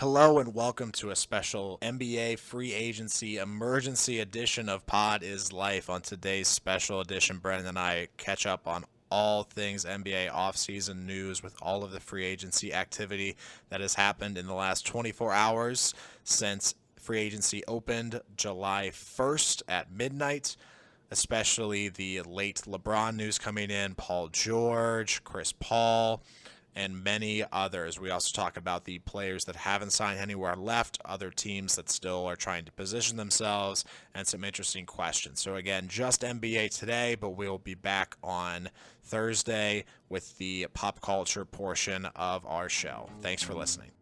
Hello and welcome to a special NBA free agency emergency edition of Pod is Life. On today's special edition, Brennan and I catch up on all things NBA offseason news with all of the free agency activity that has happened in the last 24 hours since free agency opened July 1st at midnight, especially the late LeBron news coming in, Paul George, Chris Paul, and many others. We also talk about the players that haven't signed anywhere left, other teams that still are trying to position themselves, and some interesting questions. So again, just NBA today, but we'll be back on Thursday with the pop culture portion of our show. Thanks for listening.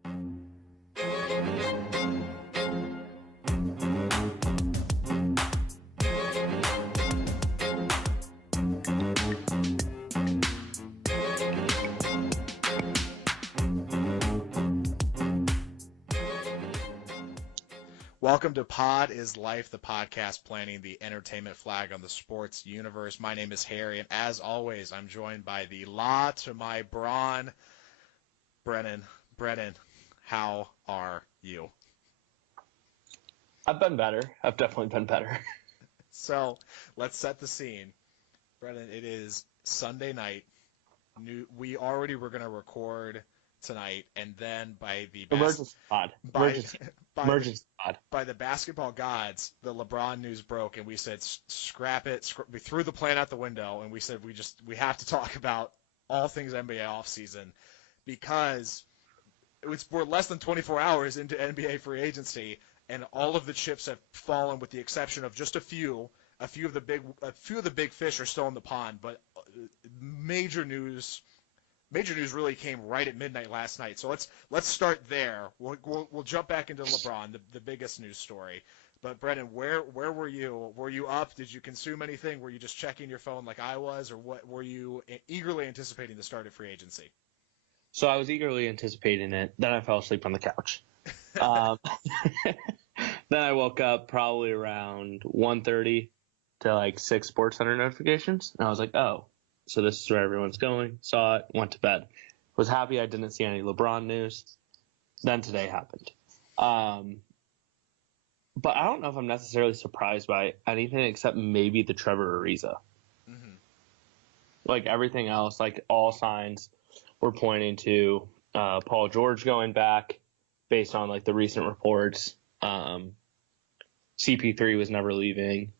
Welcome to Pod is Life, the podcast planting the entertainment flag on the sports universe. My name is Harry, and as always, I'm joined by the law to my brawn, Brennan. Brennan, how are you? I've been better. I've definitely been better. So, let's set the scene. Brennan, it is Sunday night. We already were going to record tonight, and then by the Emergency pod. by the basketball gods, the LeBron news broke, and we said scrap it. We threw the plan out the window, and we said we have to talk about all things NBA offseason because we're less than 24 hours into NBA free agency, and all of the chips have fallen, with the exception of just a few. A few of the big fish are still in the pond, but major news really came right at midnight last night. So let's start there. We'll jump back into LeBron, the biggest news story. But Brennan, where were you? Were you up? Did you consume anything? Were you just checking your phone like I was, or what? Were you eagerly anticipating the start of free agency? So I was eagerly anticipating it. Then I fell asleep on the couch. Then I woke up probably around 1:30 to like 6 SportsCenter notifications, and I was like, oh. So this is where everyone's going. Saw it, went to bed. Was happy I didn't see any LeBron news. Then today happened. But I don't know if I'm necessarily surprised by anything except maybe the Trevor Ariza. Mm-hmm. Like everything else, like all signs were pointing to Paul George going back based on like the recent reports. CP3 was never leaving.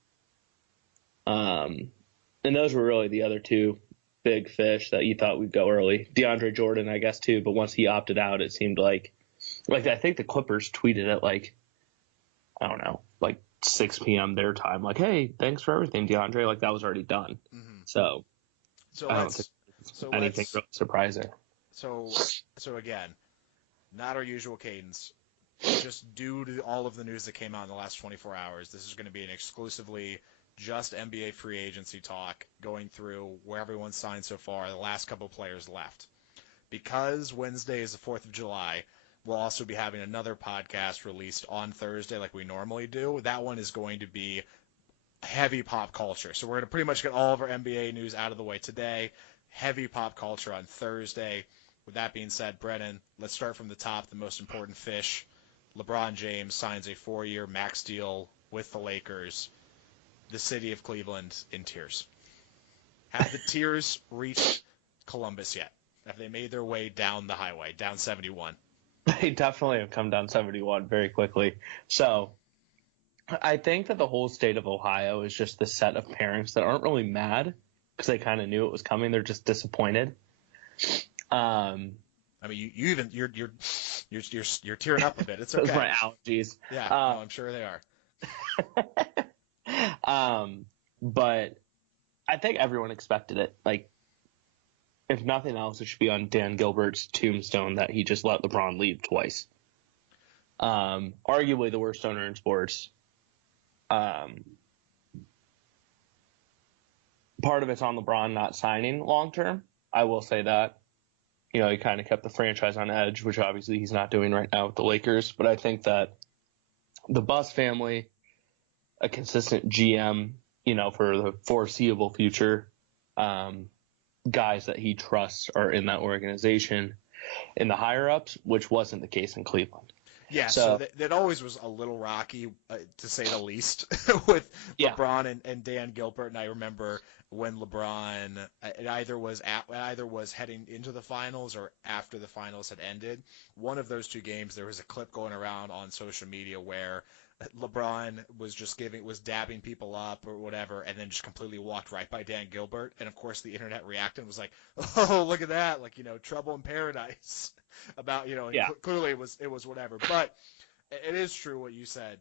And those were really the other two big fish that you thought would go early. DeAndre Jordan, I guess, too. But once he opted out, it seemed like I think the Clippers tweeted at like 6 p.m. their time, like, hey, thanks for everything, DeAndre. Like that was already done. Mm-hmm. So I don't think anything really surprising. So again, not our usual cadence. Just due to all of the news that came out in the last 24 hours, this is going to be an exclusively just NBA free agency talk, going through where everyone's signed so far, the last couple players left. Because Wednesday is the 4th of July, we'll also be having another podcast released on Thursday like we normally do. That one is going to be heavy pop culture. So we're going to pretty much get all of our NBA news out of the way today. Heavy pop culture on Thursday. With that being said, Brennan, let's start from the top, the most important fish. LeBron James signs a 4-year max deal with the Lakers. The city of Cleveland in tears. Have the tears reached Columbus yet? Have they made their way down the highway, down 71? They definitely have come down 71 very quickly. So I think that the whole state of Ohio is just the set of parents that aren't really mad because they kind of knew it was coming. They're just disappointed. I mean, you're tearing up a bit. It's okay. Those are my allergies. Yeah, no, I'm sure they are. But I think everyone expected it. Like, if nothing else, it should be on Dan Gilbert's tombstone that he just let LeBron leave twice. Arguably the worst owner in sports. Part of it's on LeBron not signing long term. I will say that. You know, he kind of kept the franchise on edge, which obviously he's not doing right now with the Lakers. But I think that the Buss family, a consistent GM, you know, for the foreseeable future, guys that he trusts are in that organization in the higher ups, which wasn't the case in Cleveland. Yeah, so So that always was a little rocky, to say the least, with yeah, LeBron and Dan Gilbert. And I remember when LeBron it either was heading into the finals or after the finals had ended. One of those two games, there was a clip going around on social media where LeBron was dabbing people up or whatever, and then just completely walked right by Dan Gilbert. And of course, the internet reacted and was like, "Oh, look at that! Like, trouble in paradise." About, and yeah, clearly it was whatever. But it is true what you said.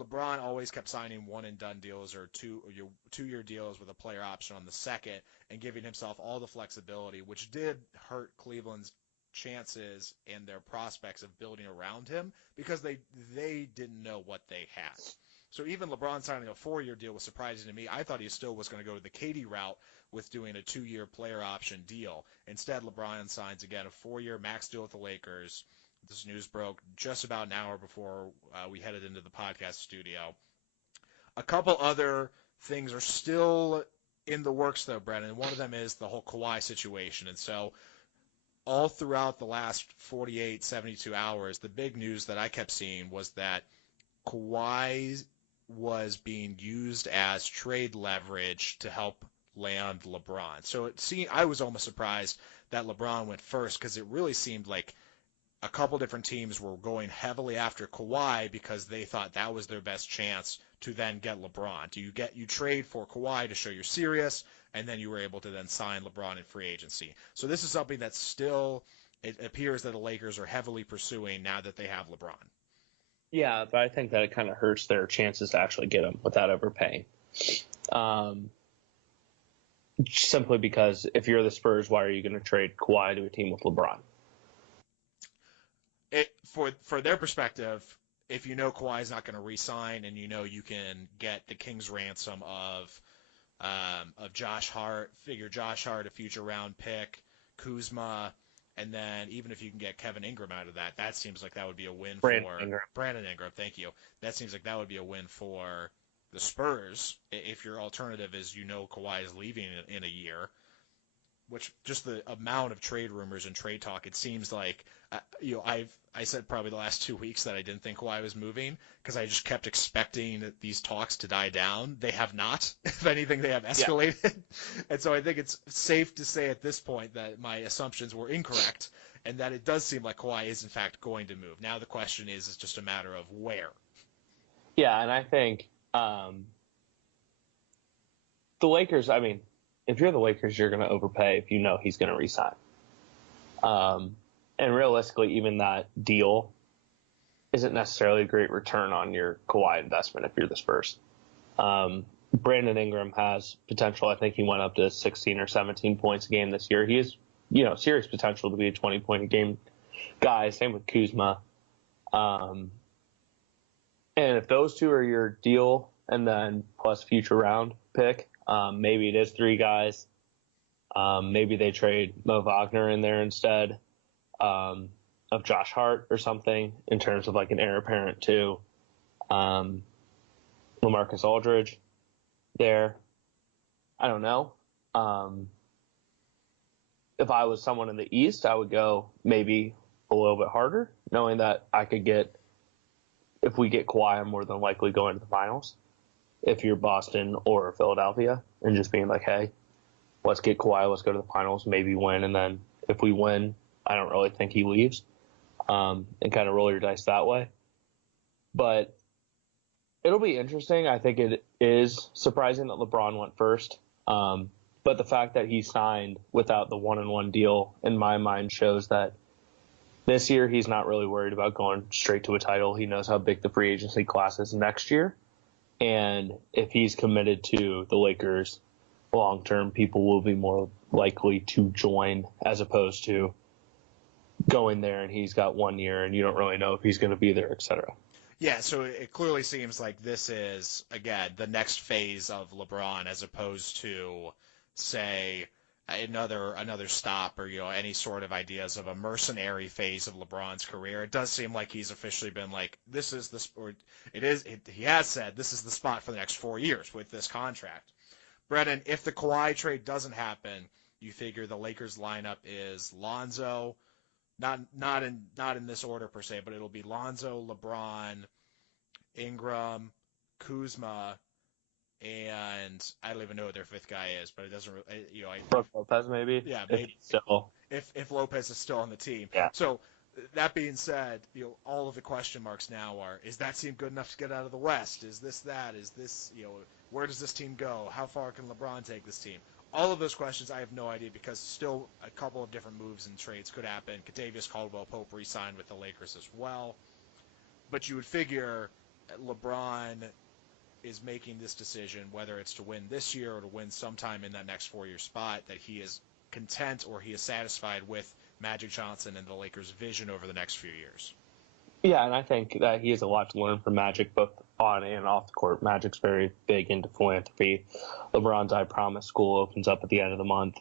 LeBron always kept signing one and done deals or 2-year deals with a player option on the second, and giving himself all the flexibility, which did hurt Cleveland's chances and their prospects of building around him, because they didn't know what they had. So even LeBron signing a 4-year deal was surprising to me. I thought he still was going to go to the KD route with doing a 2-year player option deal. Instead, LeBron signs again a 4-year max deal with the Lakers. This news broke just about an hour before we headed into the podcast studio. A couple other things are still in the works, though, Brennan. One of them is the whole Kawhi situation. And so all throughout the last 48, 72 hours, the big news that I kept seeing was that Kawhi was being used as trade leverage to help land LeBron. So I was almost surprised that LeBron went first, because it really seemed like a couple different teams were going heavily after Kawhi because they thought that was their best chance to then get LeBron. You trade for Kawhi to show you're serious, and then you were able to then sign LeBron in free agency. So this is something that still, it appears that the Lakers are heavily pursuing now that they have LeBron. yeah. But I think that it kind of hurts their chances to actually get him without overpaying. Simply because if you're the Spurs, why are you going to trade Kawhi to a team with LeBron? For their perspective, if you know Kawhi's not going to re-sign, and you can get the King's ransom of Josh Hart, figure Josh Hart a future round pick, Kuzma, and then even if you can get Kevin Ingram out of that, that seems like that would be a win Brandon for Ingram. Brandon Ingram. Thank you. That seems like that would be a win for the Spurs if your alternative is Kawhi is leaving in a year. Which, just the amount of trade rumors and trade talk, it seems like I said probably the last 2 weeks that I didn't think Kawhi was moving, because I just kept expecting these talks to die down. They have not. If anything, they have Yeah. escalated. And so I think it's safe to say at this point that my assumptions were incorrect, and that it does seem like Kawhi is in fact going to move. Now the question is just a matter of where. Yeah, and I think the Lakers, I mean, if you're the Lakers, you're going to overpay if you know he's going to resign. And realistically, even that deal isn't necessarily a great return on your Kawhi investment if you're the Spurs. Brandon Ingram has potential. I think he went up to 16 or 17 points a game this year. He has, serious potential to be a 20-point-a-game guy. Same with Kuzma. And if those two are your deal, and then plus future round pick, maybe it is 3 guys. Maybe they trade Mo Wagner in there instead of Josh Hart or something, in terms of like an heir apparent to LaMarcus Aldridge there. I don't know. If I was someone in the East, I would go maybe a little bit harder, knowing that if we get Kawhi, I'm more than likely going to the finals. If you're Boston or Philadelphia, and just being like, hey, let's get Kawhi, let's go to the finals, maybe win, and then if we win, I don't really think he leaves, and kind of roll your dice that way. But it'll be interesting. I think it is surprising that LeBron went first, but the fact that he signed without the one-on-one deal, in my mind, shows that this year he's not really worried about going straight to a title. He knows how big the free agency class is next year. And if he's committed to the Lakers long term, people will be more likely to join, as opposed to going there and he's got 1 year and you don't really know if he's going to be there, etc. Yeah, so it clearly seems like this is, again, the next phase of LeBron, as opposed to, say, another stop, or any sort of ideas of a mercenary phase of LeBron's career. It does seem like he's officially been like, he has said this is the spot for the next 4 years with this contract. Brennan, if the Kawhi trade doesn't happen, you figure the Lakers lineup is Lonzo, not in this order per se, but it'll be Lonzo, LeBron, Ingram, Kuzma, and I don't even know who their fifth guy is, but it doesn't really, Brooke Lopez, maybe. yeah, If maybe he's still. if Lopez is still on the team. Yeah. So that being said, all of the question marks now are: is that team good enough to get out of the West? Is this that? Is this where does this team go? How far can LeBron take this team? All of those questions, I have no idea because still a couple of different moves and trades could happen. Kentavious Caldwell-Pope re-signed with the Lakers as well, but you would figure LeBron is making this decision, whether it's to win this year or to win sometime in that next 4-year spot, that he is content or he is satisfied with Magic Johnson and the Lakers' vision over the next few years. Yeah, and I think that he has a lot to learn from Magic, both on and off the court. Magic's very big into philanthropy. LeBron's I Promise school opens up at the end of the month.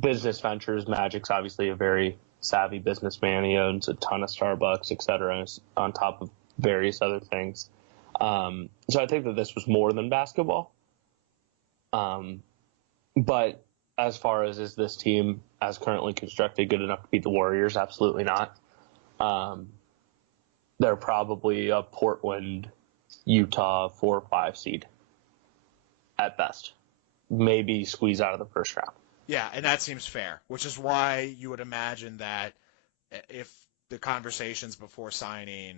Business ventures, Magic's obviously a very savvy businessman. He owns a ton of Starbucks, etc., on top of various other things. So I think that this was more than basketball. But as far as is this team, as currently constructed, good enough to beat the Warriors? Absolutely not. They're probably a Portland, Utah 4 or 5 seed at best. Maybe squeeze out of the first round. Yeah, and that seems fair, which is why you would imagine that if the conversations before signing,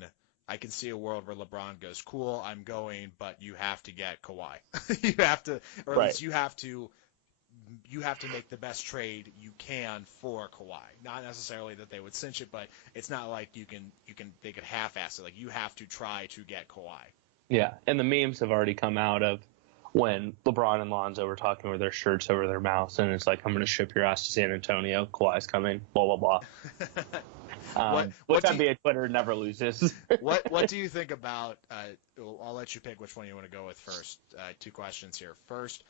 I can see a world where LeBron goes, cool, I'm going, but you have to get Kawhi. You have to, or at least you have to make the best trade you can for Kawhi. Not necessarily that they would cinch it, but it's not like they could half-ass it. Like, you have to try to get Kawhi. Yeah, and the memes have already come out of when LeBron and Lonzo were talking with their shirts over their mouths, and it's like, I'm going to ship your ass to San Antonio. Kawhi's coming, blah, blah, blah. Which NBA Twitter never loses. What do you think about I'll let you pick which one you want to go with first. 2 questions here. First,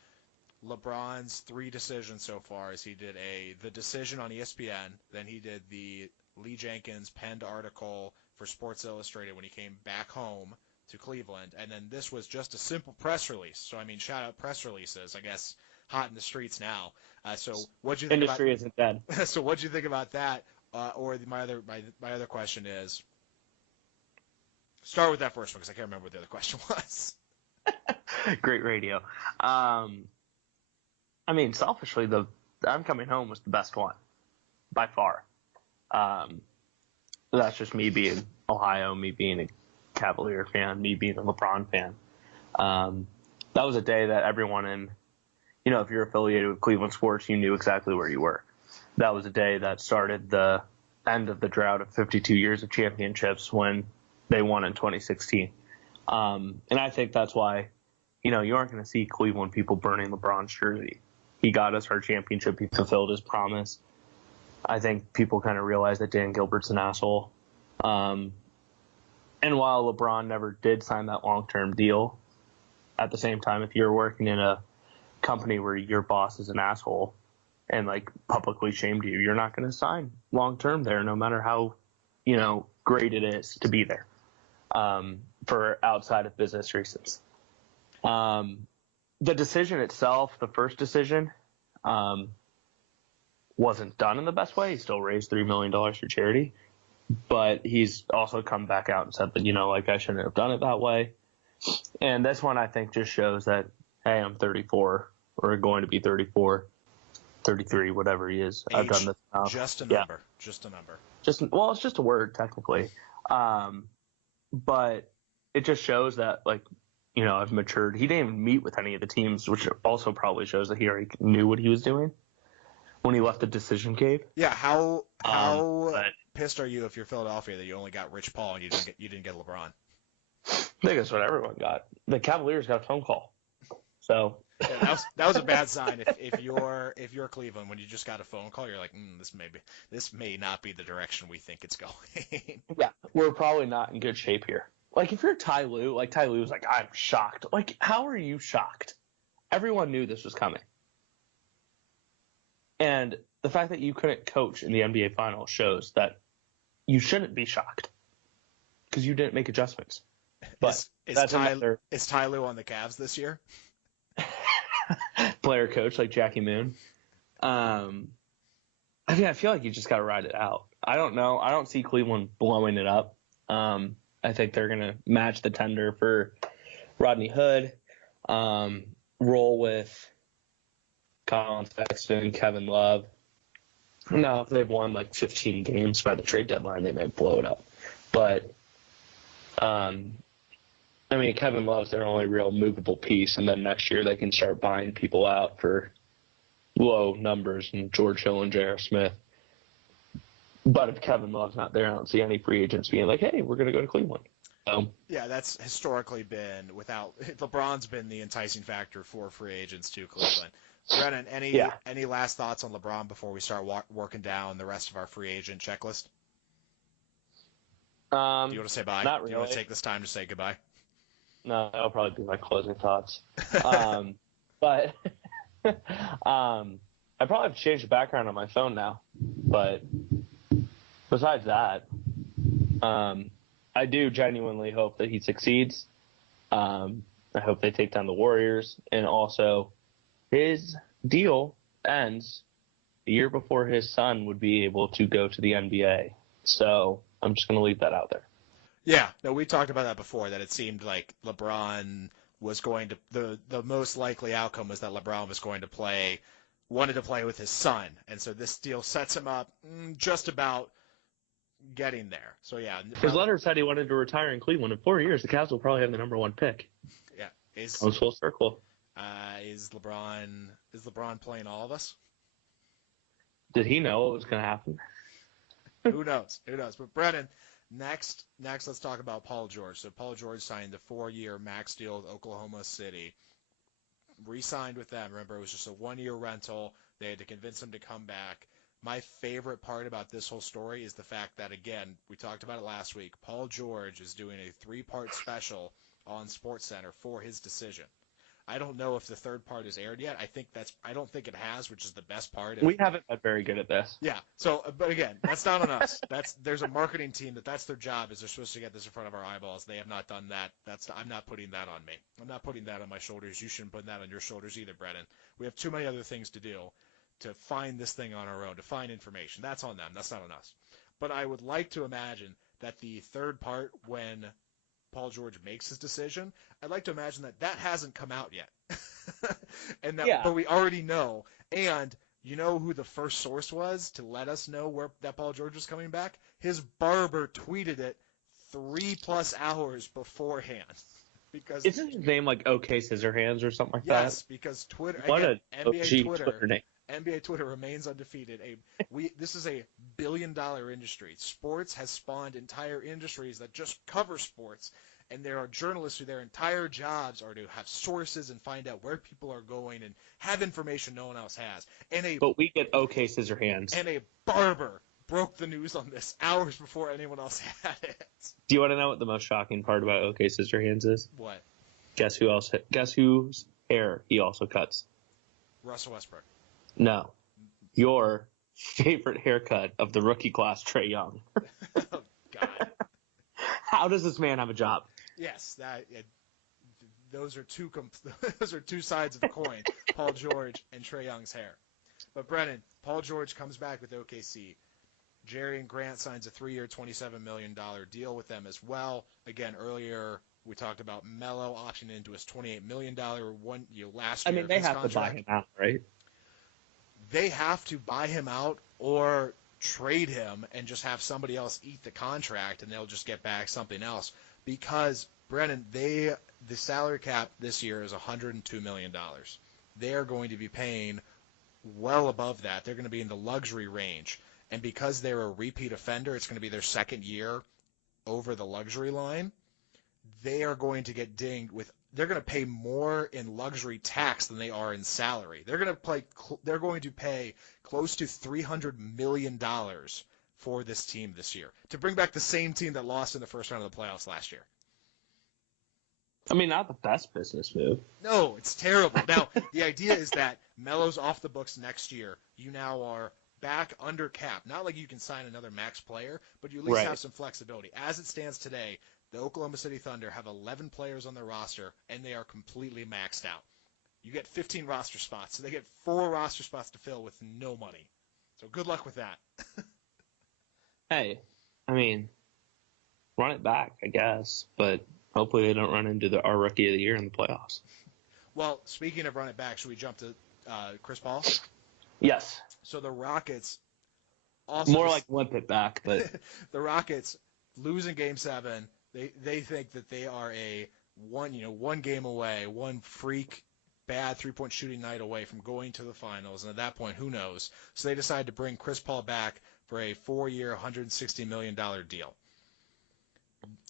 LeBron's 3 decisions so far is he did the decision on ESPN, then he did the Lee Jenkins penned article for Sports Illustrated when he came back home to Cleveland, and then this was just a simple press release. So, I mean, shout out press releases, I guess, hot in the streets now. So what'd you think Industry isn't dead. So what'd you think about that? My other question is, start with that first one because I can't remember what the other question was. Great radio. I mean, selfishly, the I'm Coming Home was the best one by far. That's just me being Ohio, me being a Cavalier fan, me being a LeBron fan. That was a day that everyone if you're affiliated with Cleveland sports, you knew exactly where you were. That was a day that started the end of the drought of 52 years of championships when they won in 2016. And I think that's why, you aren't going to see Cleveland people burning LeBron's jersey. He got us our championship. He fulfilled his promise. I think people kind of realize that Dan Gilbert's an asshole. And while LeBron never did sign that long-term deal, at the same time, if you're working in a company where your boss is an asshole and publicly shamed you, you're not going to sign long-term there, no matter how, great it is to be there, for outside of business reasons. The decision itself, the first decision, wasn't done in the best way. He still raised $3 million for charity, but he's also come back out and said that, I shouldn't have done it that way. And this one, I think, just shows that, hey, I'm 34 or going to be 34, 33, whatever he is. I've done this now. Just a number. Yeah. Just a number. It's just a word, technically. But it just shows that, I've matured. He didn't even meet with any of the teams, which also probably shows that he already knew what he was doing when he left the decision cave. Yeah, how pissed are you if you're Philadelphia that you only got Rich Paul and you didn't get LeBron? I think that's what everyone got. The Cavaliers got a phone call. So yeah, that was a bad sign. If you're Cleveland, when you just got a phone call, you're like, this may not be the direction we think it's going. Yeah, we're probably not in good shape here. If you're Ty Lue, Ty Lue was like, I'm shocked. How are you shocked? Everyone knew this was coming. And the fact that you couldn't coach in the NBA Finals shows that you shouldn't be shocked because you didn't make adjustments. But is Ty Lue on the Cavs this year? Player coach like Jackie Moon. I mean, I feel like you just got to ride it out. I don't know. I don't see Cleveland blowing it up. I think they're going to match the tender for Rodney Hood, roll with Colin Sexton, Kevin Love. Now, if they've won like 15 games by the trade deadline, they may blow it up. But, I mean, Kevin Love's their only real movable piece, and then next year they can start buying people out for low numbers, and George Hill and J.R. Smith. But if Kevin Love's not there, I don't see any free agents being like, hey, we're going to go to Cleveland. Yeah, that's historically been LeBron's been the enticing factor for free agents to Cleveland. Brennan, any last thoughts on LeBron before we start working down the rest of our free agent checklist? Do you want to say bye? Not really. Do you want to take this time to say goodbye? No, that'll probably be my closing thoughts. But I probably have to change the background on my phone now. But besides that, I do genuinely hope that he succeeds. I hope they take down the Warriors. And also, his deal ends the year before his son would be able to go to the NBA. So I'm just going to leave that out there. Yeah, no, we talked about that before, that it seemed like LeBron was going to the most likely outcome was that LeBron was going to wanted to play with his son. And so this deal sets him up just about getting there. So yeah, his letter said he wanted to retire in Cleveland. In 4 years, the Cavs will probably have the number one pick. Yeah, Comes full circle. Is LeBron playing all of us? Did he know what was going to happen? Who knows? But Brennan, next, let's talk about Paul George. So Paul George signed the 4-year max deal with Oklahoma City. Re-signed with them. Remember, it was just a 1-year rental. They had to convince him to come back. My favorite part about this whole story is the fact that, again, we talked about it last week, Paul George is doing a 3-part special on SportsCenter for his decision. I don't know if the third part is aired yet. I don't think it has, which is the best part. We haven't been very good at this. Yeah. So, but again, that's not on us. There's a marketing team that's their job, is they're supposed to get this in front of our eyeballs. They have not done that. I'm not putting that on me. I'm not putting that on my shoulders. You shouldn't put that on your shoulders either, Brennan. We have too many other things to do to find this thing on our own, to find information. That's on them. That's not on us. But I would like to imagine that the third part, when Paul George makes his decision, I'd like to imagine that hasn't come out yet. But we already know. And you know who the first source was to let us know that Paul George was coming back? His barber tweeted it 3+ hours beforehand. Because isn't his name like OK Scissorhands or something like that? Yes, because Twitter, what again, NBA Twitter name. NBA Twitter remains undefeated. This is a billion-dollar industry. Sports has spawned entire industries that just cover sports, and there are journalists who their entire jobs are to have sources and find out where people are going and have information no one else has. But we get OK Scissorhands. And a barber broke the news on this hours before anyone else had it. Do you want to know what the most shocking part about OK Scissorhands is? What? Guess whose hair he also cuts? Russell Westbrook. No. Your favorite haircut of the rookie class, Trae Young. Oh, God. How does this man have a job? Yes, those are two sides of the coin, Paul George and Trae Young's hair. But Brennan, Paul George comes back with OKC. Jerry and Grant signs a 3-year, $27 million deal with them as well. Again, earlier we talked about Melo opting into his $28 million last year. I mean, they have contract. to buy him out, right? They have to buy him out or trade him and just have somebody else eat the contract, and they'll just get back something else. Because, Brennan, the salary cap this year is $102 million. They are going to be paying well above that. They're going to be in the luxury range. And because they're a repeat offender, it's going to be their second year over the luxury line. They are going to get dinged with. They're going to pay more in luxury tax than they are in salary. They're going to pay close to $300 million for this team this year to bring back the same team that lost in the first round of the playoffs last year. I mean, not the best business move. No, it's terrible. Now, the idea is that Melo's off the books next year. You now are back under cap. Not like you can sign another max player, but you at least have some flexibility. As it stands today, the Oklahoma City Thunder have 11 players on their roster, and they are completely maxed out. You get 15 roster spots, so they get 4 roster spots to fill with no money. So good luck with that. Hey, I mean, run it back, I guess, but hopefully they don't run into our rookie of the year in the playoffs. Well, speaking of run it back, should we jump to Chris Paul? Yes. So the Rockets also More like limp it back, but the Rockets losing Game 7. They think that they are a one game away, one freak bad 3-point shooting night away from going to the finals, and at that point, who knows? So they decide to bring Chris Paul back for a 4-year, $160 million deal.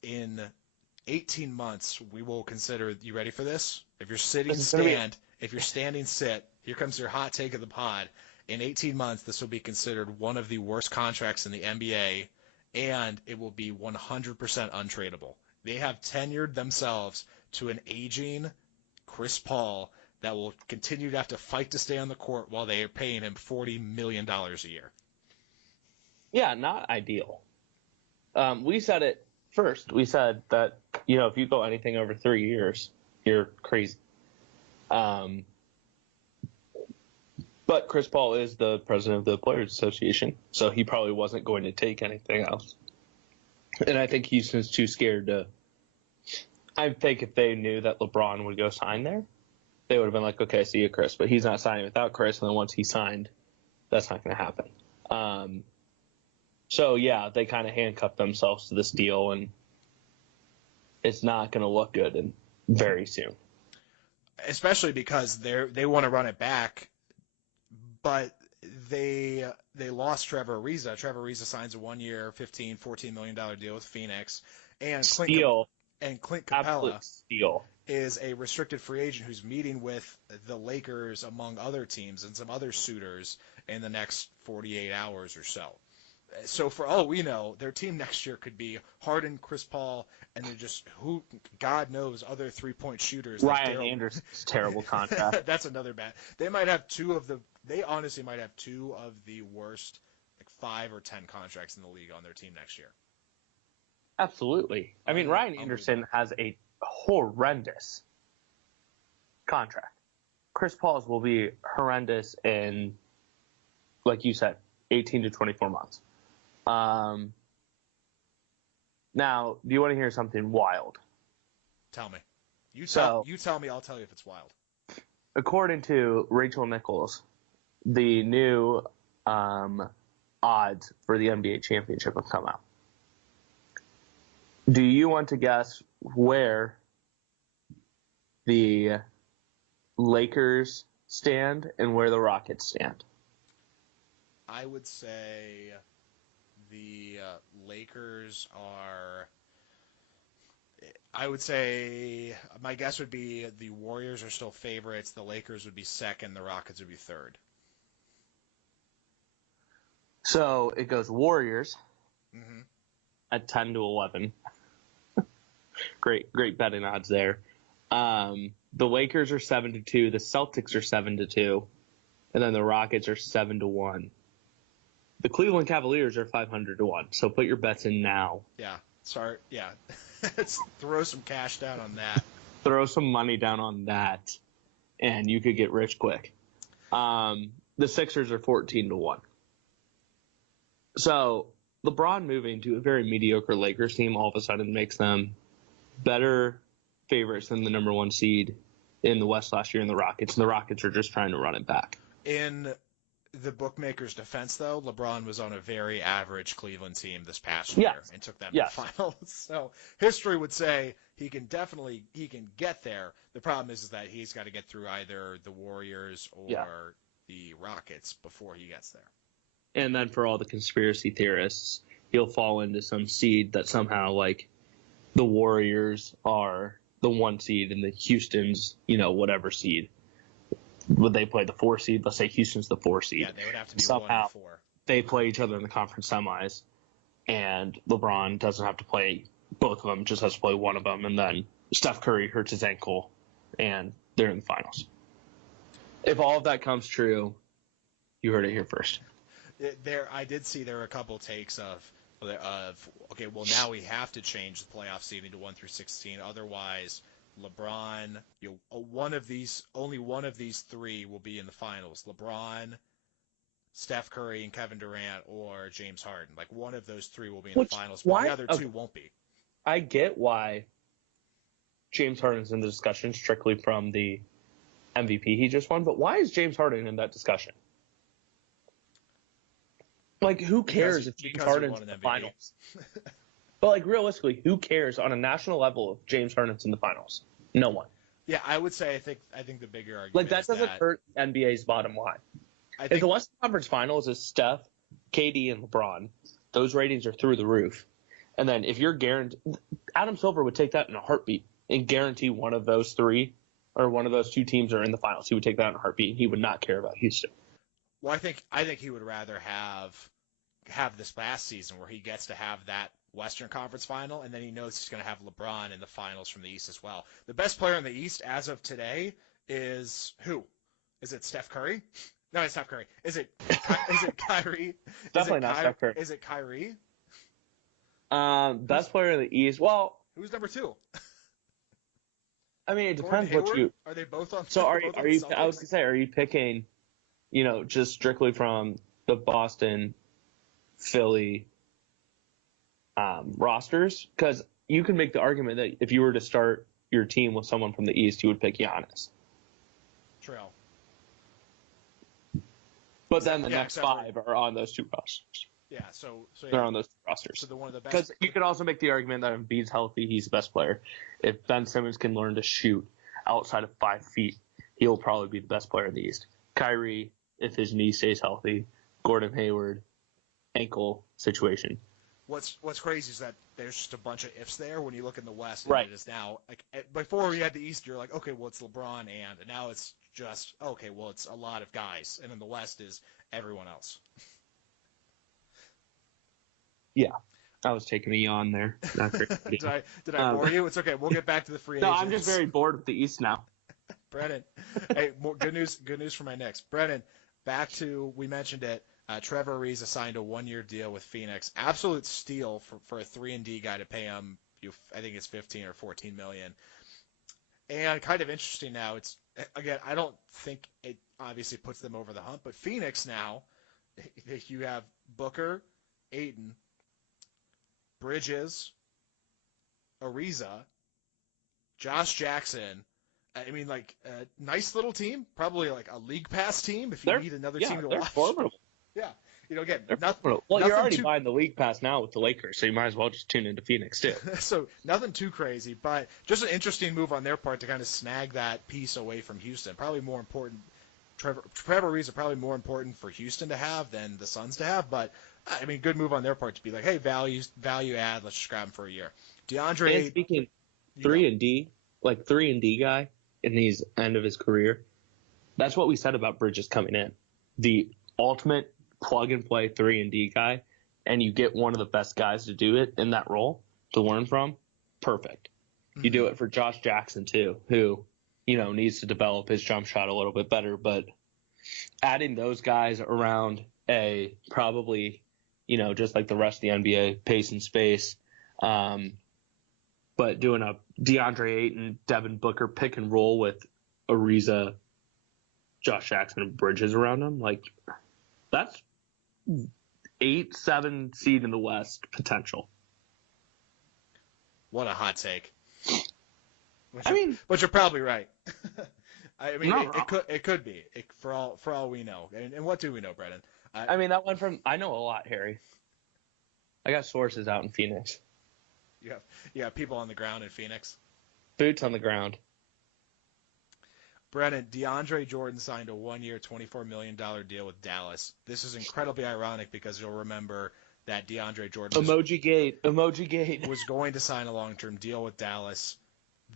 In 18 months, we will consider. You ready for this? If you're if you're standing, sit. Here comes your hot take of the pod. In 18 months, this will be considered one of the worst contracts in the NBA, and it will be 100% untradeable. They have tenured themselves to an aging Chris Paul that will continue to have to fight to stay on the court while they are paying him $40 million a year. yeah, not ideal. We said it first. We said that, if you go anything over 3 years, you're crazy. But Chris Paul is the president of the Players Association, so he probably wasn't going to take anything else. And I think Houston's too scared to. I think if they knew that LeBron would go sign there, they would have been like, okay, see you, Chris. But he's not signing without Chris, and then once he signed, that's not going to happen. So, yeah, they kind of handcuffed themselves to this deal, and it's not going to look good very soon. Especially because they want to run it back, but they lost Trevor Ariza. Trevor Ariza signs a 1-year, $14 million deal with Phoenix, and Clint Capella is a restricted free agent who's meeting with the Lakers, among other teams, and some other suitors in the next 48 hours or so. So for all we know, their team next year could be Harden, Chris Paul, and then just God knows, other 3-point shooters. Ryan Anderson's terrible contract. That's another bad. They honestly might have two of the worst 5 or 10 contracts in the league on their team next year. Absolutely. I mean, Ryan Anderson has a horrendous contract. Chris Paul's will be horrendous in, like you said, 18 to 24 months. Now, do you want to hear something wild? Tell me. You tell me, I'll tell you if it's wild. According to Rachel Nichols, the new odds for the NBA championship have come out. Do you want to guess where the Lakers stand and where the Rockets stand? I would say the Lakers are. I would say my guess would be the Warriors are still favorites. The Lakers would be second. The Rockets would be third. So it goes Warriors at 10 to 11. Great betting odds there. The Lakers are 7 to 2. The Celtics are 7 to 2, and then the Rockets are 7 to 1. The Cleveland Cavaliers are 500 to 1. So put your bets in now. Yeah. Sorry. Yeah. Throw some cash down on that. Throw some money down on that, and you could get rich quick. The Sixers are 14 to 1. So LeBron moving to a very mediocre Lakers team all of a sudden makes them better favorites than the number 1 seed in the West last year in the Rockets, and the Rockets are just trying to run it back. In the bookmakers' defense, though, LeBron was on a very average Cleveland team this past year and took them to the finals. So history would say he can get there. The problem is that he's got to get through either the Warriors or the Rockets before he gets there. And then for all the conspiracy theorists, he'll fall into some seed that somehow, like, the Warriors are the 1 seed and the Houston's, whatever seed. Would they play the 4 seed? Let's say Houston's the 4 seed. Yeah, they would have to be somehow 1 and 4. They play each other in the conference semis, and LeBron doesn't have to play both of them, just has to play one of them, and then Steph Curry hurts his ankle, and they're in the finals. If all of that comes true, you heard it here first. I did see there were a couple takes of okay, well, now we have to change the playoff seeding to 1 through 16. Otherwise, LeBron, only one of these 3 will be in the finals. LeBron, Steph Curry and Kevin Durant or James Harden. Like one of those three will be in the Which finals, but the why? other Okay, two won't be. I get why James Harden's in the discussion strictly from the MVP he just won, but why is James Harden in that discussion? Like, who cares if James Harden's in the finals? But, like, realistically, who cares on a national level if James Harden's in the finals? No one. Yeah, I would say I think the bigger argument Like, that is doesn't hurt NBA's bottom line. If the Western Conference Finals is Steph, KD, and LeBron, those ratings are through the roof. And then if you're guaranteed, Adam Silver would take that in a heartbeat and guarantee one of those three or one of those two teams are in the finals. He would take that in a heartbeat. He would not care about Houston. Well, I think he would rather have this last season where he gets to have that Western Conference final, and then he knows he's going to have LeBron in the finals from the East as well. The best player in the East as of today is who? Is it Steph Curry? No, it's Steph Curry. Is it Kyrie? Definitely not Steph Curry. Is it Kyrie? Best player in the East. Well, who's number two? I mean, it depends what you. Are they both on? So are you? I was gonna say, are you picking, just strictly from the Boston, Philly rosters? Because you can make the argument that if you were to start your team with someone from the East, you would pick Giannis. True. But then the next five are on those two rosters. Yeah, so they're on those two rosters. So they're one of the best. Because you could also make the argument that if Embiid's healthy, he's the best player. If Ben Simmons can learn to shoot outside of 5 feet, he'll probably be the best player in the East. Kyrie, if his knee stays healthy. Gordon Hayward, ankle situation. What's crazy is that there's just a bunch of ifs there when you look in the West. Right. It is now like before we had the East, you're like, okay, well it's LeBron and now it's just okay, well it's a lot of guys, and then the West is everyone else. Yeah, I was taking a yawn there. Not did I bore you? It's okay. We'll get back to the free agents. No, I'm just very bored with the East now. Brennan, hey, more good news for my Knicks. Brennan, back to we mentioned it. Trevor Ariza signed a 1-year deal with Phoenix. Absolute steal for a 3-and-D guy to pay him. I think it's 15 or 14 million. And kind of interesting now. It's again, I don't think it obviously puts them over the hump, but Phoenix now, you have Booker, Ayton, Bridges, Ariza, Josh Jackson. I mean, like a nice little team, probably like a league pass team if you need another team to watch. Formidable. Yeah, again, well, you're already buying the league pass now with the Lakers, so you might as well just tune into Phoenix too. So nothing too crazy, but just an interesting move on their part to kind of snag that piece away from Houston. Probably more important. Trevor Ariza probably more important for Houston to have than the Suns to have, but I mean, good move on their part to be like, hey, value add, let's just grab him for a year. DeAndre. And speaking 3-and-D, like 3-and-D guy in his end of his career, that's what we said about Bridges coming in. The ultimate plug-and-play 3-and-D guy, and you get one of the best guys to do it in that role to learn from, perfect. Mm-hmm. You do it for Josh Jackson, too, who, needs to develop his jump shot a little bit better, but adding those guys around a probably, just like the rest of the NBA, pace and space, but doing a DeAndre Ayton, Devin Booker pick and roll with Ariza, Josh Jackson, and Bridges around him, like, that's 8-7 seed in the West potential. What a hot take. But you're probably right. I mean, it could be for all we know. And what do we know, Brennan? That went from I know a lot, Harry. I got sources out in Phoenix. You have people on the ground in Phoenix. Boots on the ground. Brennan, DeAndre Jordan signed a 1-year, $24 million deal with Dallas. This is incredibly ironic because you'll remember that DeAndre Jordan Emoji Gate was going to sign a long-term deal with Dallas.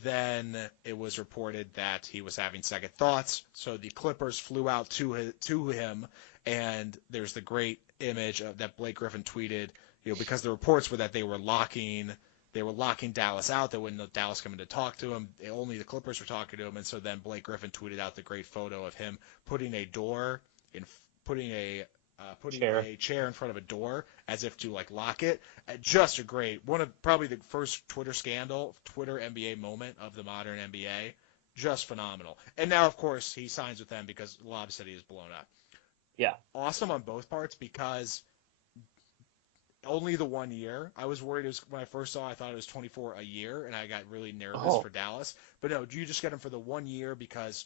Then it was reported that he was having second thoughts, so the Clippers flew out to him, and there's the great image that Blake Griffin tweeted, because the reports were that they were locking Dallas out. They wouldn't let Dallas come in to talk to him. Only the Clippers were talking to him, and so then Blake Griffin tweeted out the great photo of him putting a chair in front of a door as if to like lock it. Just a great one of probably the first Twitter NBA moment of the modern NBA. Just phenomenal. And now, of course, he signs with them because Lob City is blown up. Yeah. awesome on both parts because only the 1 year. I was worried when I first saw it, I thought it was 24 a year, and I got really nervous Oh, for Dallas. But no, you just get him for the 1 year because,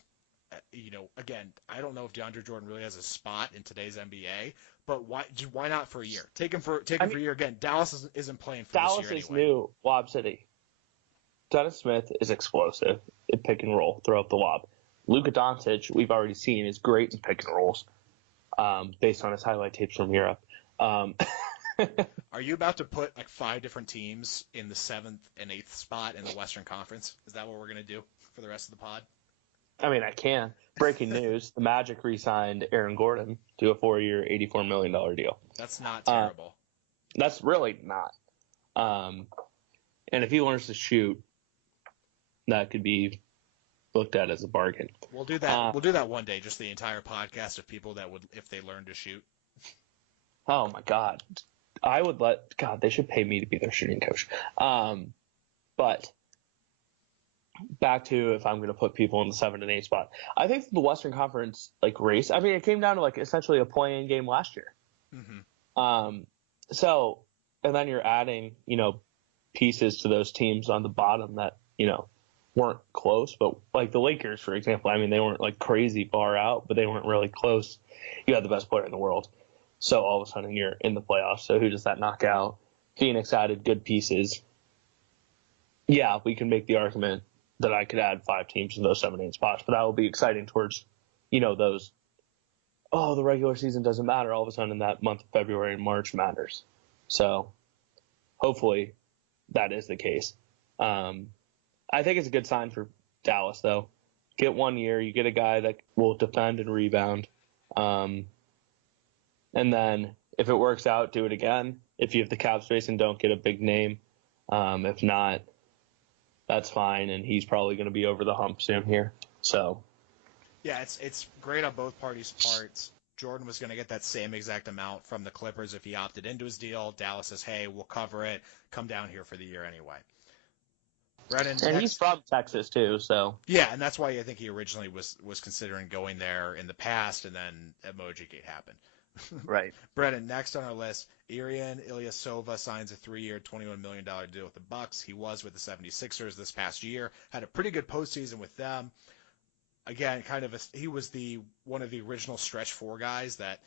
again, I don't know if DeAndre Jordan really has a spot in today's NBA, but why not for a year? Take him for I a mean, year again. Dallas isn't playing for this year Dallas's anyway. new Lob City. Dennis Smith is explosive in pick and roll, throw up the lob. Luka Doncic, we've already seen, is great in pick and rolls, based on his highlight tapes from Europe. Are you about to put like 5 different teams in the 7th and 8th spot in the Western Conference? Is that what we're gonna do for the rest of the pod? I mean, I can. Breaking news: the Magic re-signed Aaron Gordon to a 4-year, $84 million deal. That's not terrible. That's really not. And if he learns to shoot, that could be looked at as a bargain. We'll do that. We'll do that one day. Just the entire podcast of people that would, if they learn to shoot. Oh my God, I would let God. They should pay me to be their shooting coach. But back to if I'm going to put people in the 7 and 8 spot, I think the Western Conference race. I mean, it came down to essentially a play-in game last year. Mm-hmm. So, and then you're adding pieces to those teams on the bottom that weren't close, but like the Lakers, for example. I mean, they weren't crazy far out, but they weren't really close. You had the best player in the world, so all of a sudden you're in the playoffs. So who does that knock out? Phoenix added good pieces. Yeah, we can make the argument that I could add 5 teams in those 7 8 spots, but that will be exciting towards those. Oh, the regular season doesn't matter. All of a sudden, that month of February and March matters. So hopefully that is the case. I think it's a good sign for Dallas, though. Get 1 year, you get a guy that will defend and rebound. And then if it works out, do it again. If you have the cap space and don't get a big name. If not, that's fine. And he's probably going to be over the hump soon here. So, yeah, it's great on both parties' parts. Jordan was going to get that same exact amount from the Clippers if he opted into his deal. Dallas says, hey, we'll cover it. Come down here for the year anyway. Brennan, and he's from Texas too, so yeah, and that's why I think he originally was considering going there in the past, and then Emoji Gate happened. Right. Brennan, next on our list, Irian Ilyasova signs a 3-year, $21 million deal with the Bucks. He was with the 76ers this past year, had a pretty good postseason with them. Again, he was one of the original stretch 4 guys that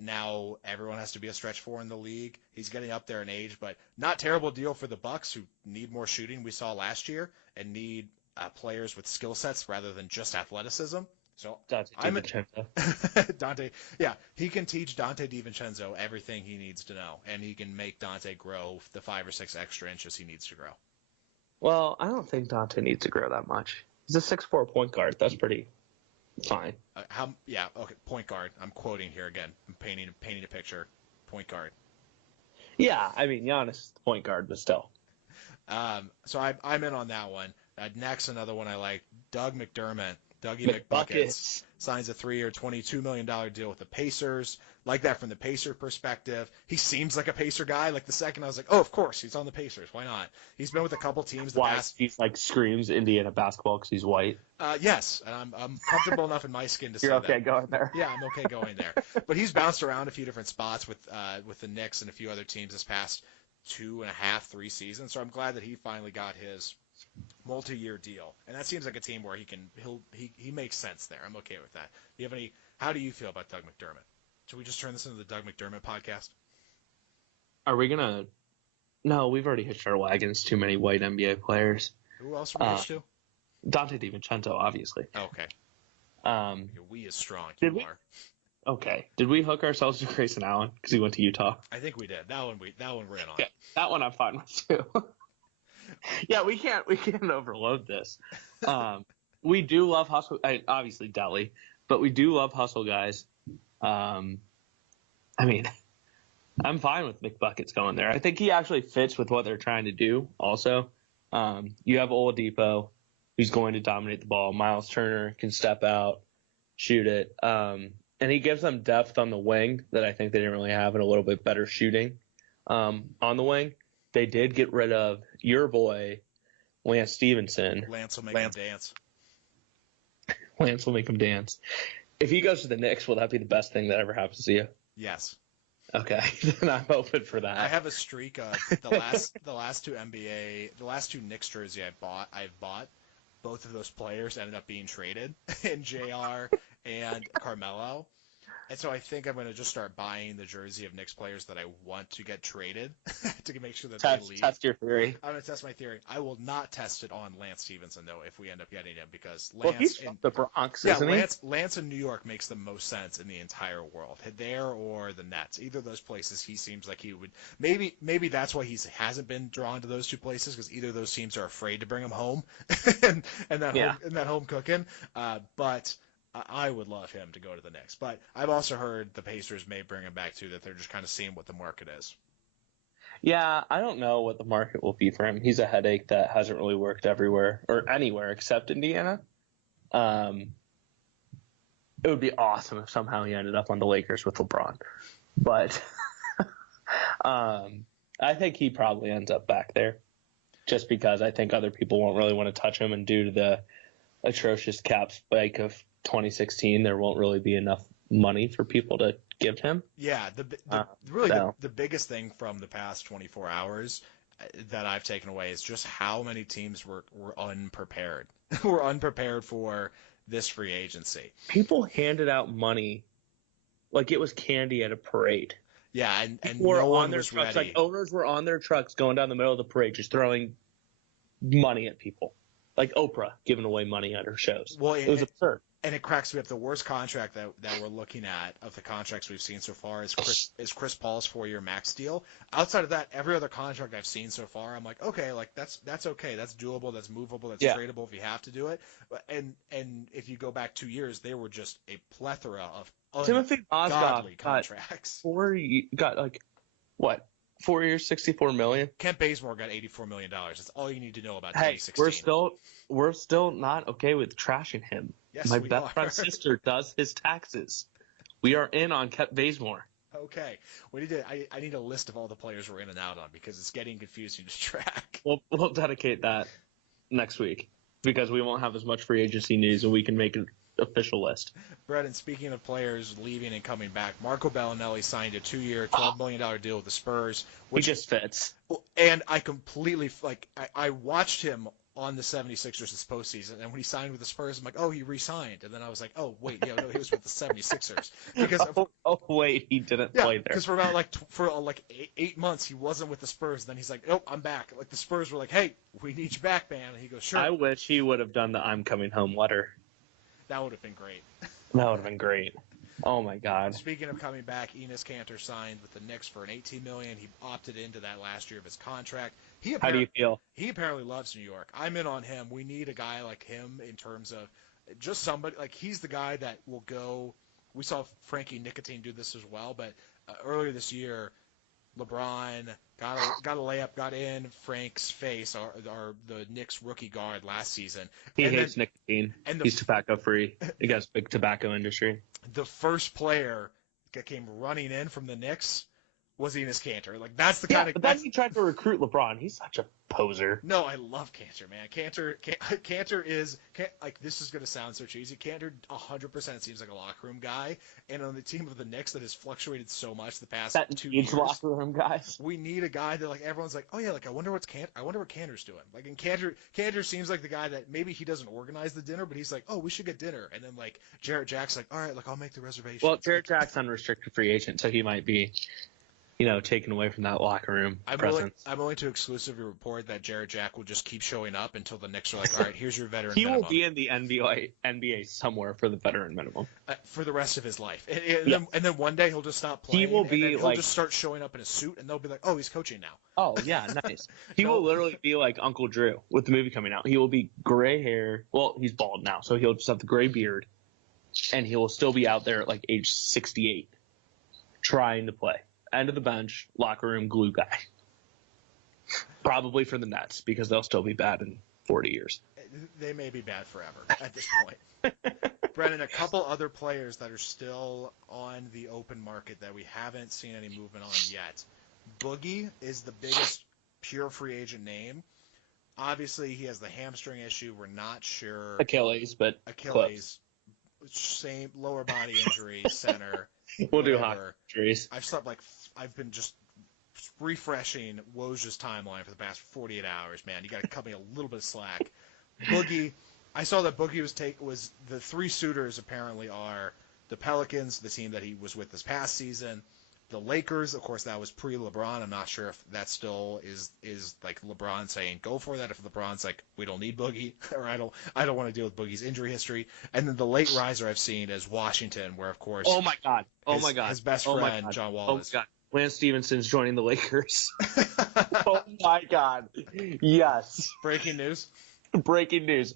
now everyone has to be a stretch 4 in the league. He's getting up there in age, but not terrible deal for the Bucks, who need more shooting we saw last year and need players with skill sets rather than just athleticism. So Dante, yeah, he can teach Dante DiVincenzo everything he needs to know, and he can make Dante grow the 5 or 6 extra inches he needs to grow. Well, I don't think Dante needs to grow that much. He's a 6'4" point guard. That's pretty fine. Okay, point guard. I'm quoting here again. I'm painting a picture. Point guard. Yeah, I mean, Giannis is the point guard, but still. So I'm in on that one. Next, another one I like, Doug McDermott. Dougie McBuckets signs a 3-year, $22 million deal with the Pacers. Like that from the Pacer perspective. He seems like a Pacer guy. Like the second I was like, oh, of course, he's on the Pacers. Why not? He's been with a couple teams. He's screams Indiana basketball because he's white. Yes, and I'm comfortable enough in my skin to say You're okay going there. Yeah, I'm okay going there. But he's bounced around a few different spots with the Knicks and a few other teams this past 2.5, 3 seasons. So I'm glad that he finally got his multi-year deal, and that seems like a team where he makes sense there. I'm okay with that. How do you feel about Doug McDermott? Should we just turn this into the Doug McDermott podcast? Are we gonna? No, we've already hitched our wagons. Too many white NBA players. Who else are we hitched to? Dante DiVincenzo, obviously. Okay. We is strong. Okay. Did we hook ourselves to Grayson Allen because he went to Utah? I think we did. That one we're in on. Yeah, that one I'm fine with too. Yeah, we can't overload this. We do love hustle. Obviously, Delhi, but we do love hustle guys. I mean, I'm fine with McBuckets going there. I think he actually fits with what they're trying to do. Also, you have Oladipo, who's going to dominate the ball. Miles Turner can step out, shoot it, and he gives them depth on the wing that I think they didn't really have, and a little bit better shooting on the wing. They did get rid of your boy, Lance Stevenson. Lance will make him dance. Lance will make him dance. If he goes to the Knicks, will that be the best thing that ever happens to you? Yes. Okay, then I'm open for that. I have a streak of the last two Knicks jersey I've bought. Both of those players ended up being traded in JR and Carmelo. And so I think I'm going to just start buying the jersey of Knicks players that I want to get traded to make sure that they leave. Test your theory. I'm going to test my theory. I will not test it on Lance Stevenson, though, if we end up getting him, because He's from the Bronx, isn't he? Lance in New York makes the most sense in the entire world. There or the Nets. Either of those places, he seems like he would. Maybe that's why he hasn't been drawn to those two places, because either of those teams are afraid to bring him home and that home cooking. But I would love him to go to the Knicks. But I've also heard the Pacers may bring him back, too, that they're just kind of seeing what the market is. Yeah, I don't know what the market will be for him. He's a headache that hasn't really worked everywhere or anywhere except Indiana. It would be awesome if somehow he ended up on the Lakers with LeBron. But I think he probably ends up back there just because I think other people won't really want to touch him, and due to the atrocious cap spike of 2016, there won't really be enough money for people to give him. Yeah, the biggest thing from the past 24 hours that I've taken away is just how many teams were unprepared. Were unprepared for this free agency. People handed out money like it was candy at a parade. Yeah, and no one was trucks, ready. Like owners were on their trucks going down the middle of the parade just throwing money at people. Like Oprah giving away money at her shows. Well, it was absurd. And it cracks me up. The worst contract that we're looking at of the contracts we've seen so far is Chris Paul's 4-year max deal. Outside of that, every other contract I've seen so far, I'm like, okay, like that's okay, that's doable, that's movable, that's tradable if you have to do it. And if you go back 2 years, they were just a plethora of Timothy ungodly contracts. 4 years, $64 million. Kent Bazemore got $84 million. That's all you need to know about 2016. We're still not okay with trashing him. Yes, my best friend's sister does his taxes. We are in on Kent Bazemore. Okay, I need a list of all the players we're in and out on, because it's getting confusing to track. We'll dedicate that next week, because we won't have as much free agency news, and we can make an official list. Brett, and speaking of players leaving and coming back, Marco Bellinelli signed a 2-year, $12 million deal with the Spurs. Which just fits. And I completely, I watched him on the 76ers this postseason, and when he signed with the Spurs, I'm like, oh, he re-signed. And then I was like, oh, wait, no, he was with the 76ers. Because wait, he didn't play there. Because for about, 8 months, he wasn't with the Spurs, and then he's like, oh, I'm back. Like, the Spurs were like, hey, we need you back, man. And he goes, sure. I wish he would have done the I'm coming home letter. That would have been great. That would have been great. Oh, my God. Speaking of coming back, Enes Kanter signed with the Knicks for an $18 million. He opted into that last year of his contract. How do you feel? He apparently loves New York. I'm in on him. We need a guy like him in terms of just somebody. Like, he's the guy that will go. We saw Frankie Nicotine do this as well, but earlier this year, LeBron got a layup, got in Frank's face, the Knicks rookie guard last season. He hates nicotine. He's tobacco free. He got a big tobacco industry. The first player that came running in from the Knicks was Enes Kanter. Like, that's the kind of. But then he tried to recruit LeBron. He's such a poser. No, I love Kanter, man. Kanter is like, this is gonna sound so cheesy. Kanter 100% seems like a locker room guy, and on the team of the Knicks that has fluctuated so much the past 2 years. Locker room guys. We need a guy that, like, everyone's like, oh yeah, like I wonder what Kanter's doing. Like, and Kanter seems like the guy that maybe he doesn't organize the dinner, but he's like, oh, we should get dinner, and then like Jarrett Jack's like, all right, like I'll make the reservation. Well, Jarrett Jack's unrestricted free agent, so he might be, taken away from that locker room presence. I'm willing to exclusively report that Jarrett Jack will just keep showing up until the Knicks are like, all right, here's your veteran he minimum. Will be in the NBA somewhere for the veteran minimum. For the rest of his life. And then one day he'll just stop playing. He will be he'll just start showing up in a suit, and they'll be like, oh, he's coaching now. Oh, yeah, nice. He will literally be like Uncle Drew with the movie coming out. He will be gray hair. Well, he's bald now, so he'll just have the gray beard, and he will still be out there at like age 68 trying to play. End of the bench, locker room glue guy. Probably for the Nets, because they'll still be bad in 40 years. They may be bad forever at this point. Brennan, a couple other players that are still on the open market that we haven't seen any movement on yet. Boogie is the biggest pure free agent name. Obviously, he has the hamstring issue. We're not sure. Achilles. same lower body injury, center, We'll do hockey whatever. injuries. I've been just refreshing Woj's timeline for the past 48 hours, man. You got to cut me a little bit of slack. Boogie, I saw that Boogie was the three suitors apparently are the Pelicans, the team that he was with this past season, the Lakers, of course that was pre-LeBron. I'm not sure if that still is like LeBron saying go for that. If LeBron's like we don't need Boogie or I don't want to deal with Boogie's injury history. And then the late riser I've seen is Washington, where of course Oh my God! his best friend John Wall Oh my is. God! Lance Stephenson's joining the Lakers. Oh my God! Yes. Breaking news. Breaking news.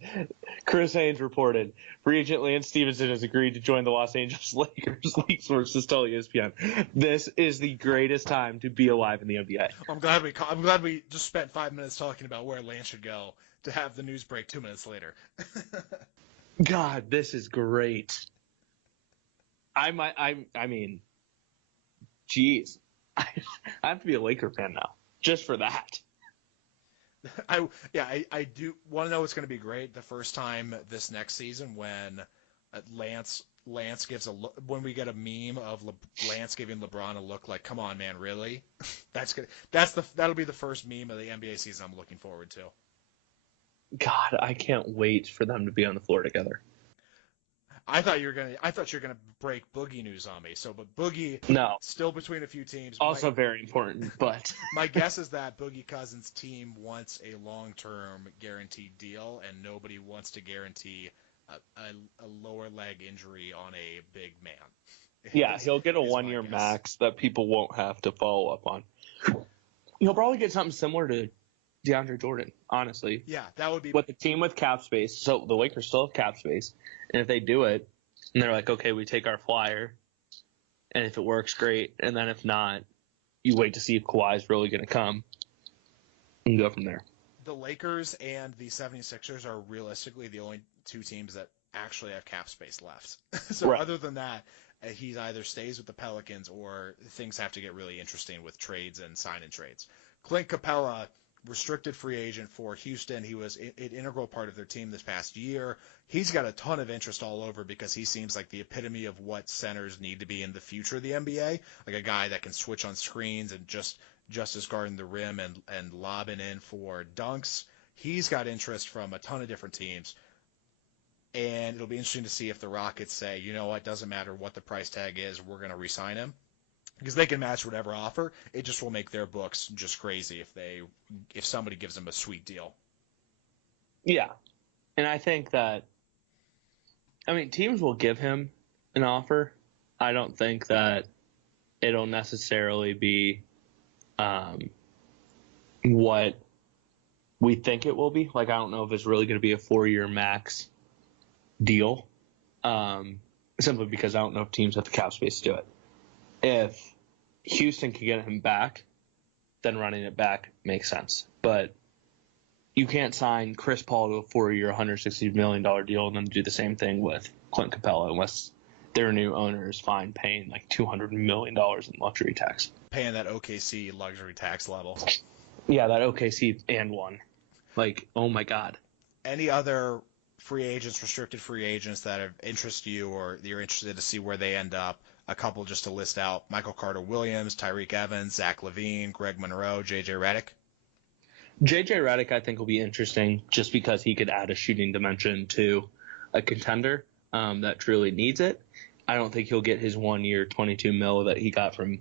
Chris Haynes reported free agent Lance Stephenson has agreed to join the Los Angeles Lakers. League sources tell ESPN. This is the greatest time to be alive in the NBA. I'm glad we just spent 5 minutes talking about where Lance should go to have the news break 2 minutes later. God, this is great. I mean, geez, I have to be a Laker fan now just for that. I do want to know what's going to be great the first time this next season when Lance gives when we get a meme of Lance giving LeBron a look like, come on, man, really? That'll be the first meme of the NBA season I'm looking forward to. God, I can't wait for them to be on the floor together. I thought you were gonna break Boogie news on me. But Boogie, no, still between a few teams. Also very important, but my guess is that Boogie Cousins' team wants a long-term guaranteed deal, and nobody wants to guarantee a lower leg injury on a big man. Yeah, he'll get a 1-year max that people won't have to follow up on. He'll probably get something similar to DeAndre Jordan, honestly. Yeah, that would be with a team with cap space. So the Lakers still have cap space, and if they do it, and they're like, okay, we take our flyer, and if it works, great, and then if not, you wait to see if Kawhi's really going to come, and go from there. The Lakers and the 76ers are realistically the only two teams that actually have cap space left. So right. Other than that, he either stays with the Pelicans or things have to get really interesting with trades and sign-in trades. Clint Capella, restricted free agent for Houston. He was an integral part of their team this past year. He's got a ton of interest all over because he seems like the epitome of what centers need to be in the future of the NBA, like a guy that can switch on screens and just as guarding the rim and lobbing in for dunks. He's got interest from a ton of different teams. And it'll be interesting to see if the Rockets say, you know what, doesn't matter what the price tag is, we're going to re-sign him. Because they can match whatever offer. It just will make their books just crazy if somebody gives them a sweet deal. Yeah. And I think that, teams will give him an offer. I don't think that it'll necessarily be what we think it will be. Like, I don't know if it's really going to be a 4-year max deal, simply because I don't know if teams have the cap space to do it. If Houston can get him back, then running it back makes sense. But you can't sign Chris Paul to a 4-year, $160 million deal and then do the same thing with Clint Capella unless their new owner is fine paying like $200 million in luxury tax. Paying that OKC luxury tax level. Yeah, that OKC and one. Like, oh my God. Any other free agents, restricted free agents that interest you or you're interested to see where they end up? A couple just to list out: Michael Carter-Williams, Tyreek Evans, Zach LaVine, Greg Monroe, J.J. Redick. J.J. Redick, I think, will be interesting just because he could add a shooting dimension to a contender that truly needs it. I don't think he'll get his 1-year $22 million that he got from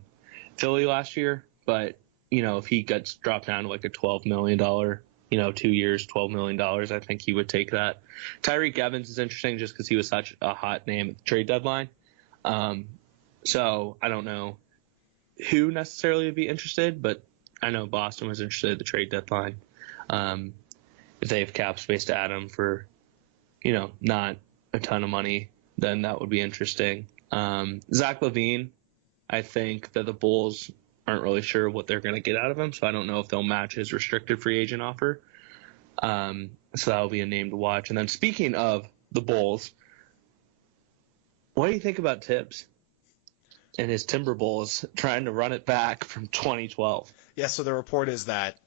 Philly last year, but if he gets dropped down to like a $12 million, 2 years, $12 million, I think he would take that. Tyreek Evans is interesting just because he was such a hot name at the trade deadline. So I don't know who necessarily would be interested, but I know Boston was interested at the trade deadline. If they have cap space to add him for, not a ton of money, then that would be interesting. Zach LaVine, I think that the Bulls aren't really sure what they're going to get out of him, so I don't know if they'll match his restricted free agent offer. So that'll be a name to watch. And then speaking of the Bulls, what do you think about Tibbs and his Timberwolves trying to run it back from 2012? Yeah, so the report is that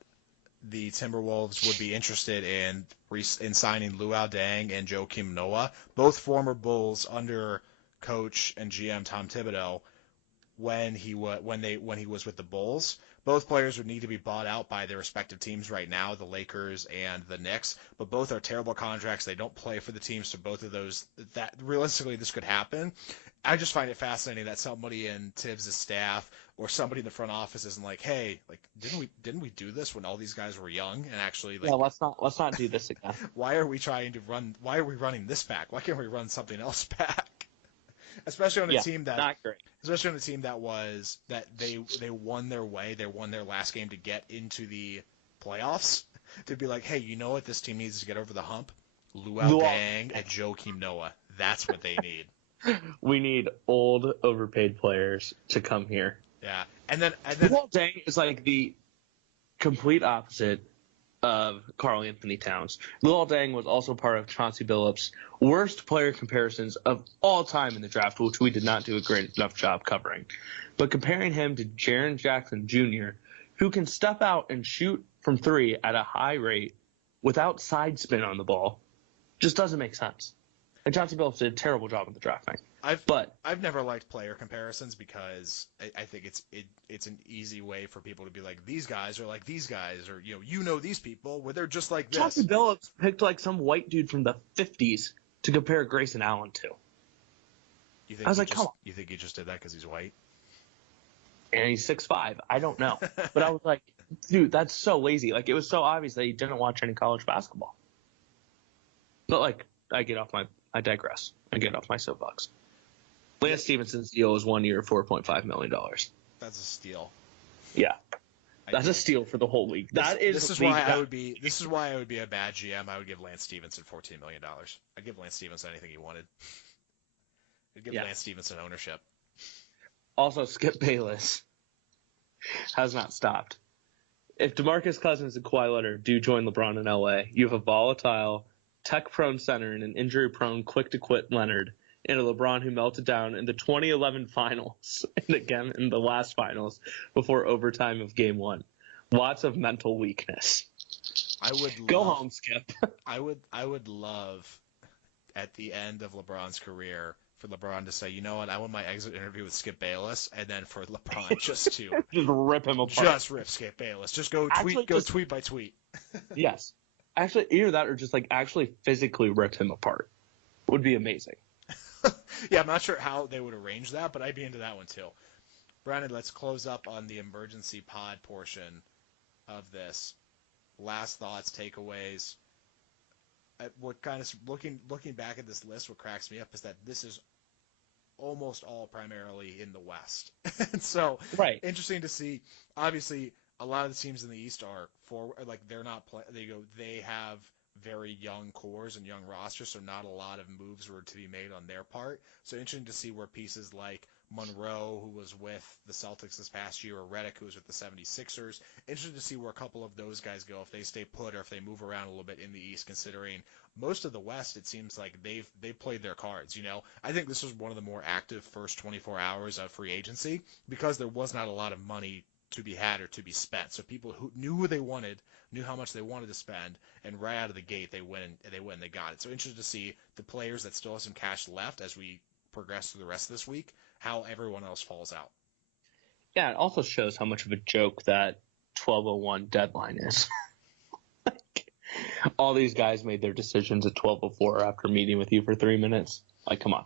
the Timberwolves would be interested in signing Luau Deng and Joakim Noah, both former Bulls under coach and GM Tom Thibodeau when he was with the Bulls. Both players would need to be bought out by their respective teams right now, the Lakers and the Knicks, but both are terrible contracts. They don't play for the teams, so both of those, that realistically this could happen. I just find it fascinating that somebody in Tibbs' staff or somebody in the front office isn't like, hey, like didn't we do this when all these guys were young and actually Yeah, like let's not do this again. why are we running this back? Why can't we run something else back? Especially on a Yeah, team that not great. especially on a team that they won their way, they won their last game to get into the playoffs. To be like, hey, you know what this team needs to get over the hump? Luau Deng and Joakim Noah. That's what they need. We need old, overpaid players to come here. Yeah, and then Luol Deng is like the complete opposite of Karl Anthony Towns. Luol Deng was also part of Chauncey Billups' worst player comparisons of all time in the draft, which we did not do a great enough job covering. But comparing him to Jaren Jackson Jr., who can step out and shoot from three at a high rate without side spin on the ball, just doesn't make sense. And Chauncey Billups did a terrible job with the drafting. I've never liked player comparisons because I think it's an easy way for people to be like, these guys are like these guys, or you know these people where they're just like this. Chauncey Billups picked like some white dude from the 50s to compare Grayson Allen to. I was like, come on. You think he just did that because he's white? And he's 6'5". I don't know. But I was like, dude, that's so lazy. Like, it was so obvious that he didn't watch any college basketball. But, like, I digress. I get off my soapbox. Lance Stevenson's deal is 1 year, $4.5 million. That's a steal. Yeah. That's a steal for the whole league. This is why I would be a bad GM. I would give Lance Stevenson $14 million. I'd give Lance Stevenson anything he wanted. I'd give Lance Stevenson ownership. Also, Skip Bayless has not stopped. If DeMarcus Cousins and Kawhi Leonard do join LeBron in LA, you have a volatile, tech-prone center and an injury-prone, quick-to-quit Leonard, and a LeBron who melted down in the 2011 finals and again in the last finals before overtime of Game 1. Lots of mental weakness. Go home, Skip. I would love at the end of LeBron's career for LeBron to say, you know what, I want my exit interview with Skip Bayless, and then for LeBron just to just rip him apart. Just rip Skip Bayless. Just go tweet by tweet. Yes. Actually, either that or just like actually physically rip him apart. Would be amazing. Yeah, I'm not sure how they would arrange that, but I'd be into that one too. Brandon, let's close up on the emergency pod portion of this. Last thoughts, takeaways. What kind of looking back at this list, what cracks me up is that this is almost all primarily in the West. And so, right. Interesting to see. Obviously, a lot of the teams in the East are they're not they have very young cores and young rosters, so not a lot of moves were to be made on their part. So interesting to see where pieces like Monroe, who was with the Celtics this past year, or Redick, who was with the 76ers. Interesting to see where a couple of those guys go, if they stay put or if they move around a little bit in the East, considering most of the West, it seems like they've played their cards. I think this was one of the more active first 24 hours of free agency because there was not a lot of money to be had or to be spent. So people who knew who they wanted, knew how much they wanted to spend, and right out of the gate they got it. So interested to see the players that still have some cash left as we progress through the rest of this week, how everyone else falls out. Yeah, it also shows how much of a joke that 12:01 deadline is. All these guys made their decisions at 12:04 after meeting with you for 3 minutes. Like, come on.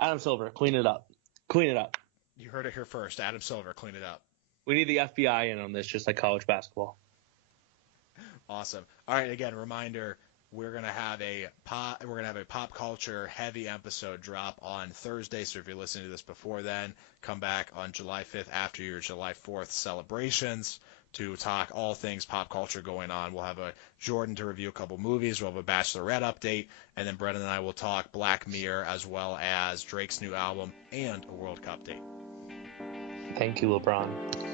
Adam Silver, clean it up. Clean it up. You heard it here first. Adam Silver, clean it up. We need the FBI in on this, just like college basketball. Awesome. All right, again, reminder, we're gonna have a pop culture heavy episode drop on Thursday. So if you're listening to this before then, come back on July 5th after your July 4th celebrations to talk all things pop culture going on. We'll have a Jordan to review a couple movies. We'll have a Bachelorette update, and then Brendan and I will talk Black Mirror as well as Drake's new album and a World Cup date. Thank you, LeBron.